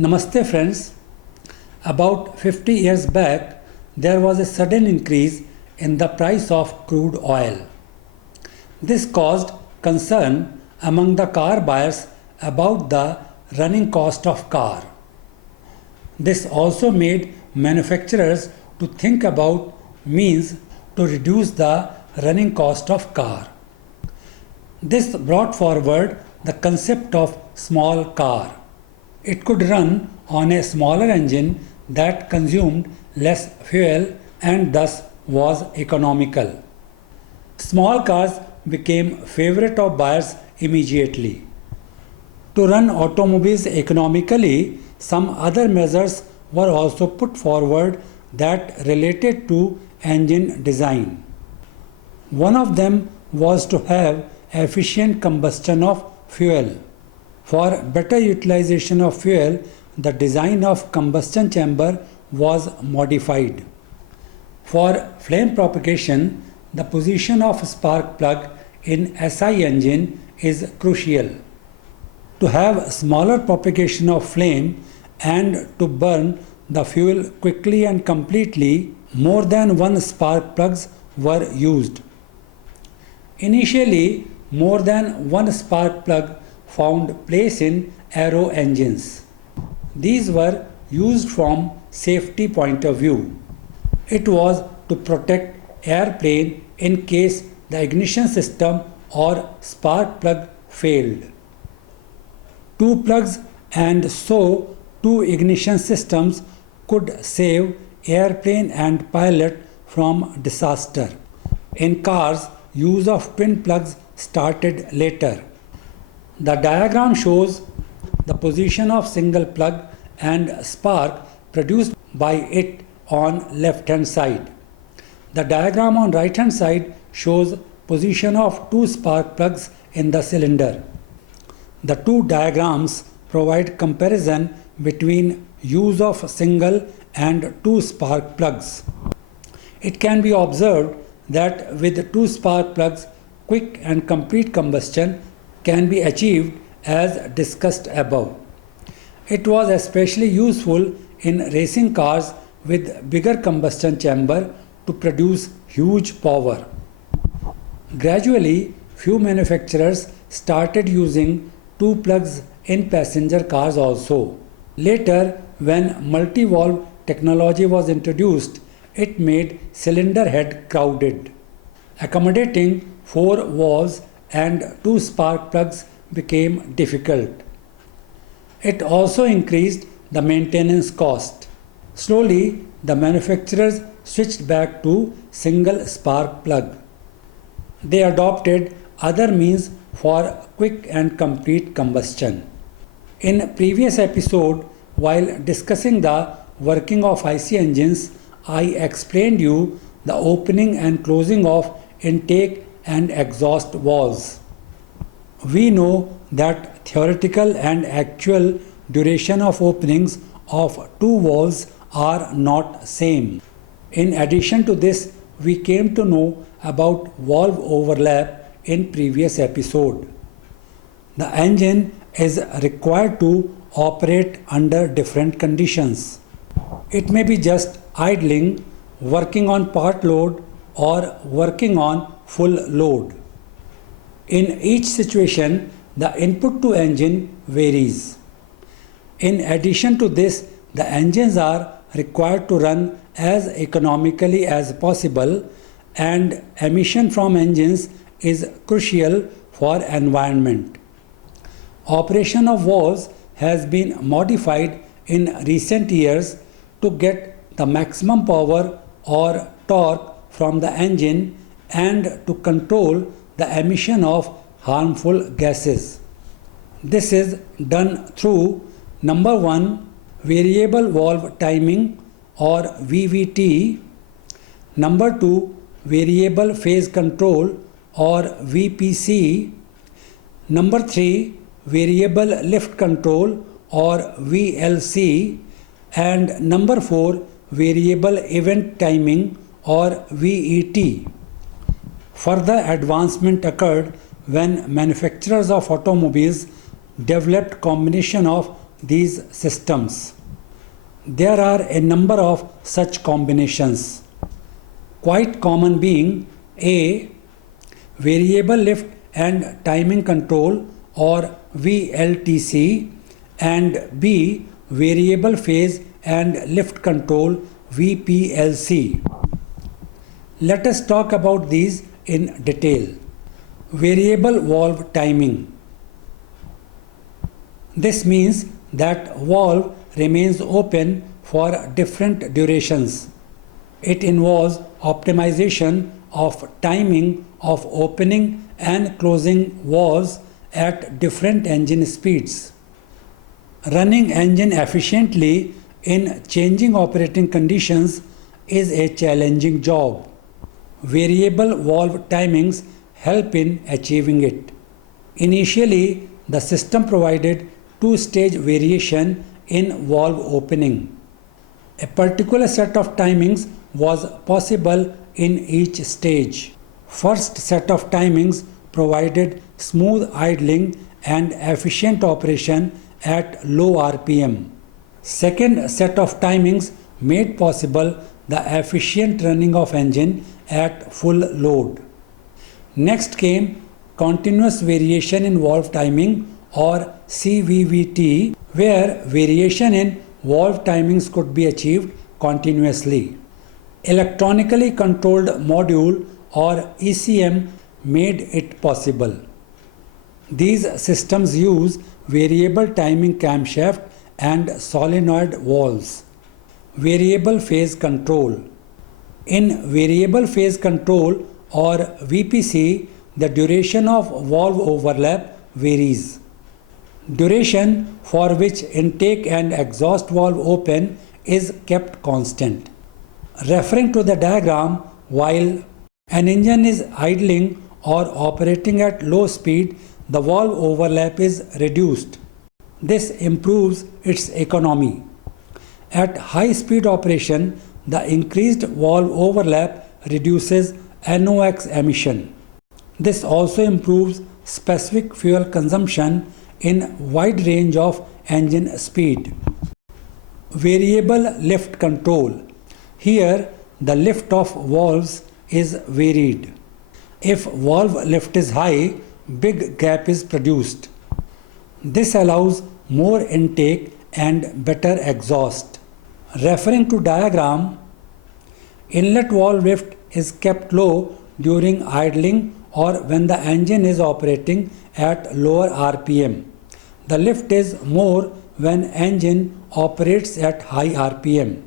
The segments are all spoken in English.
Namaste friends. About 50 years back, there was a sudden increase in the price of crude oil. This caused concern among the car buyers about the running cost of car. This also made manufacturers to think about means to reduce the running cost of car. This brought forward the concept of small car. It could run on a smaller engine that consumed less fuel and thus was economical. Small cars became favorite of buyers immediately. To run automobiles economically, some other measures were also put forward that related to engine design. One of them was to have efficient combustion of fuel. For better utilization of fuel, the design of combustion chamber was modified. For flame propagation, the position of spark plug in SI engine is crucial. To have smaller propagation of flame and to burn the fuel quickly and completely, more than one spark plugs were used. Initially, more than one spark plug found place in aero engines. These were used from safety point of view. It was to protect airplane in case the ignition system or spark plug failed. Two plugs and so two ignition systems could save airplane and pilot from disaster. In cars, use of twin plugs started later. The diagram shows the position of single plug and spark produced by it on left hand side. The diagram on right hand side shows position of two spark plugs in the cylinder. The two diagrams provide comparison between use of single and two spark plugs. It can be observed that with two spark plugs, quick and complete combustion can be achieved as discussed above. It was especially useful in racing cars with bigger combustion chamber to produce huge power. Gradually, few manufacturers started using two plugs in passenger cars also. Later, when multi-valve technology was introduced, it made cylinder head crowded. Accommodating four valves and two spark plugs became difficult. It also increased the maintenance cost. Slowly, the manufacturers switched back to single spark plug. They adopted other means for quick and complete combustion. In previous episode, while discussing the working of IC engines, I explained you the opening and closing of intake and exhaust valves. We know that theoretical and actual duration of openings of two valves are not same. In addition to this, we came to know about valve overlap in previous episode. The engine is required to operate under different conditions. It may be just idling, working on part load, or working on full load. In each situation, the input to engine varies. In addition to this, the engines are required to run as economically as possible, and emission from engines is crucial for environment. Operation of valves has been modified in recent years to get the maximum power or torque from the engine and to control the emission of harmful gases. This is done through number 1, variable valve timing or VVT, number 2, variable phase control or VPC, number 3, variable lift control or VLC, and number 4, variable event timing or VET. Further advancement occurred when manufacturers of automobiles developed combination of these systems. There are a number of such combinations, quite common being A. Variable lift and timing control or VLTC, and B. Variable phase and lift control VPLC. Let us talk about these in detail. Variable valve timing. This means that valve remains open for different durations. It involves optimization of timing of opening and closing valves at different engine speeds. Running engine efficiently in changing operating conditions is a challenging job. Variable valve timings help in achieving it. Initially, the system provided two-stage variation in valve opening. A particular set of timings was possible in each stage. First set of timings provided smooth idling and efficient operation at low RPM. Second set of timings made possible the efficient running of engine at full load. Next came continuous variation in valve timing or CVVT, where variation in valve timings could be achieved continuously. Electronically controlled module or ECM made it possible. These systems use variable timing camshaft and solenoid valves. Variable phase control. In variable phase control or VPC, the duration of valve overlap varies. Duration for which intake and exhaust valve open is kept constant. Referring to the diagram, while an engine is idling or operating at low speed, the valve overlap is reduced. This improves its economy. At high speed operation, the increased valve overlap reduces NOx emission. This also improves specific fuel consumption in wide range of engine speed. Variable lift control. Here, the lift of valves is varied. If valve lift is high, big gap is produced. This allows more intake and better exhaust. Referring to diagram, inlet valve lift is kept low during idling or when the engine is operating at lower RPM. The lift is more when engine operates at high RPM.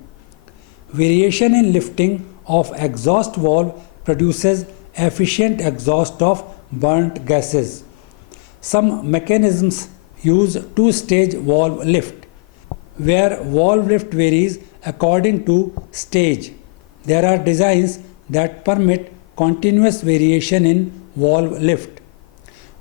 Variation in lifting of exhaust valve produces efficient exhaust of burnt gases. Some mechanisms use two-stage valve lift, where valve lift varies according to stage. There are designs that permit continuous variation in valve lift.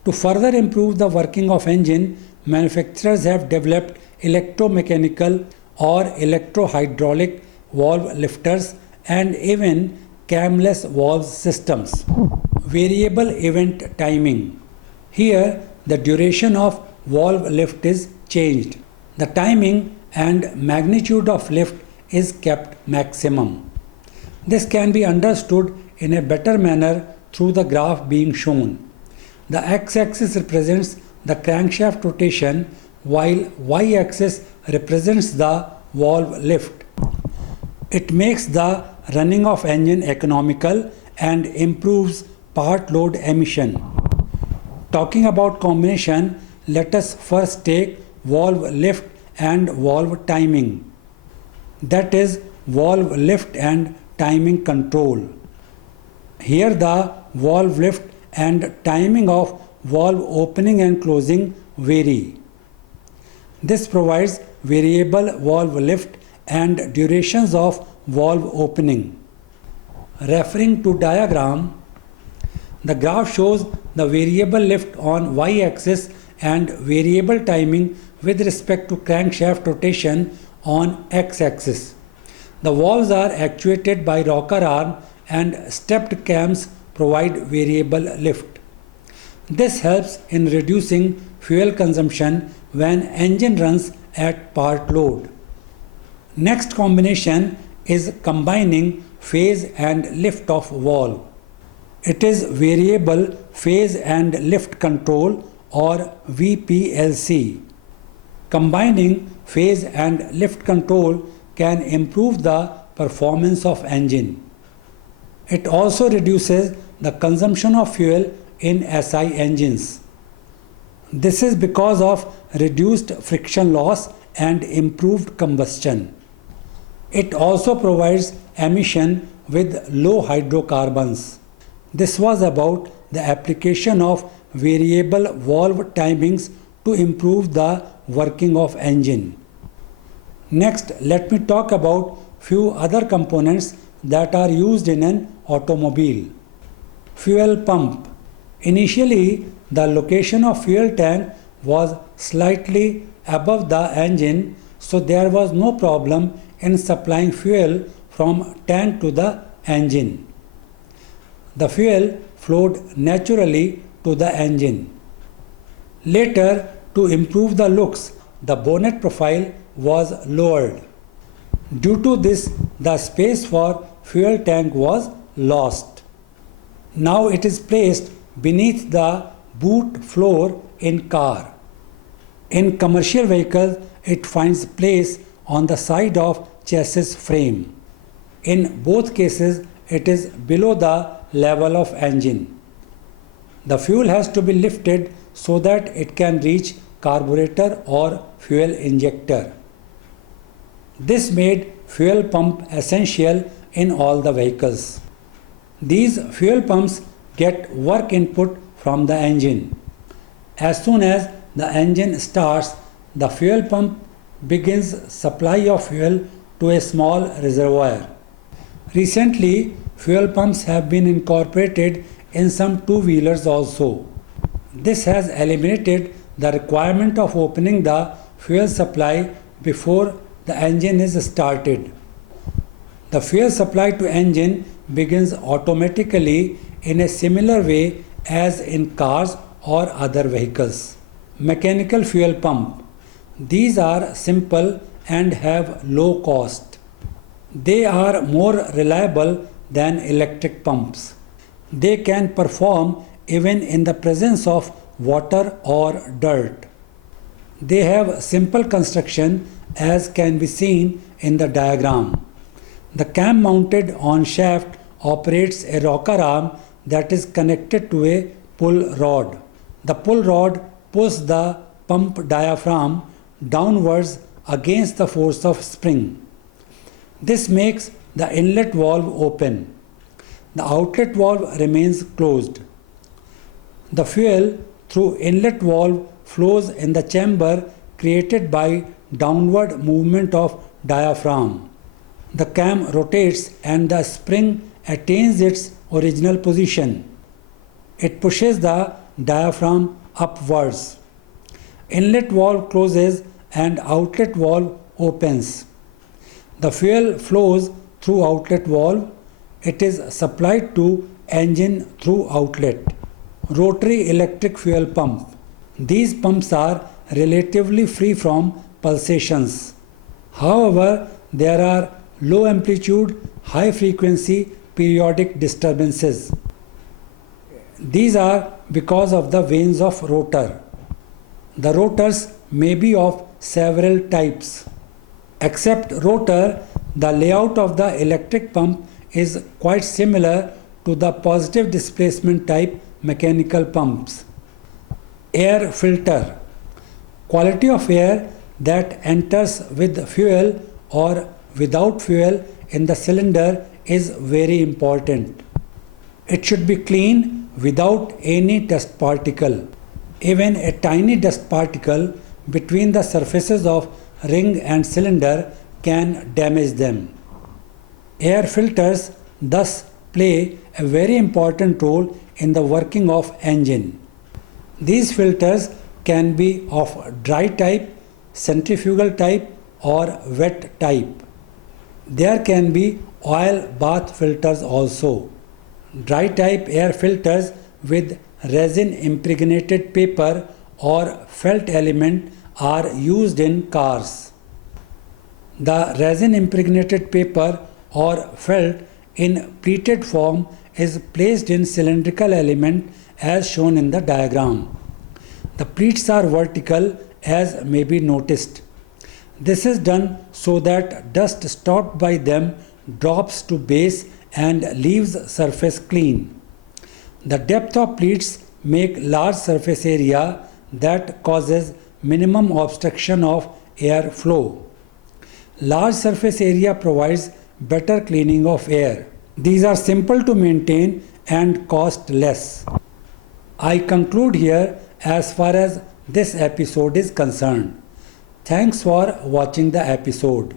To further improve the working of engine, manufacturers have developed electromechanical or electrohydraulic valve lifters and even camless valve systems. Variable event timing. Here, the duration of valve lift is changed. The timing and magnitude of lift is kept maximum. This can be understood in a better manner through the graph being shown. The x-axis represents the crankshaft rotation while y-axis represents the valve lift. It makes the running of engine economical and improves part load emission. Talking about combination, let us first take valve lift and valve timing. That is valve lift and timing control. Here the valve lift and timing of valve opening and closing vary. This provides variable valve lift and durations of valve opening. Referring to diagram, the graph shows the variable lift on y-axis and variable timing with respect to crankshaft rotation on x-axis. The valves are actuated by rocker arm and stepped cams provide variable lift. This helps in reducing fuel consumption when engine runs at part load. Next combination is combining phase and lift off valve. It is variable phase and lift control or VPLC. Combining phase and lift control can improve the performance of engine. It also reduces the consumption of fuel in SI engines. This is because of reduced friction loss and improved combustion. It also provides emission with low hydrocarbons. This was about the application of variable valve timings to improve the working of engine. Next, let me talk about few other components that are used in an automobile. Fuel pump. Initially, the location of fuel tank was slightly above the engine, so there was no problem in supplying fuel from tank to the engine. The fuel flowed naturally to the engine. Later, to improve the looks, the bonnet profile was lowered. Due to this, the space for fuel tank was lost. Now it is placed beneath the boot floor in car. In commercial vehicles, it finds place on the side of chassis frame. In both cases, it is below the level of engine. The fuel has to be lifted so that it can reach carburetor or fuel injector. This made fuel pump essential in all the vehicles. These fuel pumps get work input from the engine. As soon as the engine starts, the fuel pump begins supply of fuel to a small reservoir. Recently, fuel pumps have been incorporated in some two-wheelers also. This has eliminated the requirement of opening the fuel supply before the engine is started. The fuel supply to engine begins automatically in a similar way as in cars or other vehicles. Mechanical fuel pump. These are simple and have low cost. They are more reliable than electric pumps. They can perform even in the presence of water or dirt. They have simple construction as can be seen in the diagram. The cam mounted on shaft operates a rocker arm that is connected to a pull rod. The pull rod pulls the pump diaphragm downwards against the force of spring. This makes the inlet valve open. The outlet valve remains closed. The fuel through inlet valve flows in the chamber created by downward movement of diaphragm. The cam rotates and the spring attains its original position. It pushes the diaphragm upwards. Inlet valve closes and outlet valve opens. The fuel flows through outlet valve. It is supplied to engine through outlet. Rotary electric fuel pump. These pumps are relatively free from pulsations. However, there are low amplitude, high frequency periodic disturbances. These are because of the vanes of rotor. The rotors may be of several types. Except rotor, the layout of the electric pump is quite similar to the positive displacement type mechanical pumps. Air filter. Quality of air that enters with fuel or without fuel in the cylinder is very important. It should be clean without any dust particle. Even a tiny dust particle between the surfaces of ring and cylinder can damage them. Air filters thus play a very important role in the working of engine. These filters can be of dry type, centrifugal type or wet type. There can be oil bath filters also. Dry type air filters with resin impregnated paper or felt element are used in cars. The resin impregnated paper or felt in pleated form is placed in cylindrical element as shown in the diagram. The pleats are vertical as may be noticed. This is done so that dust stopped by them drops to base and leaves surface clean. The depth of pleats make large surface area that causes minimum obstruction of air flow. Large surface area provides better cleaning of air. These are simple to maintain and cost less. I conclude here as far as this episode is concerned. Thanks for watching the episode.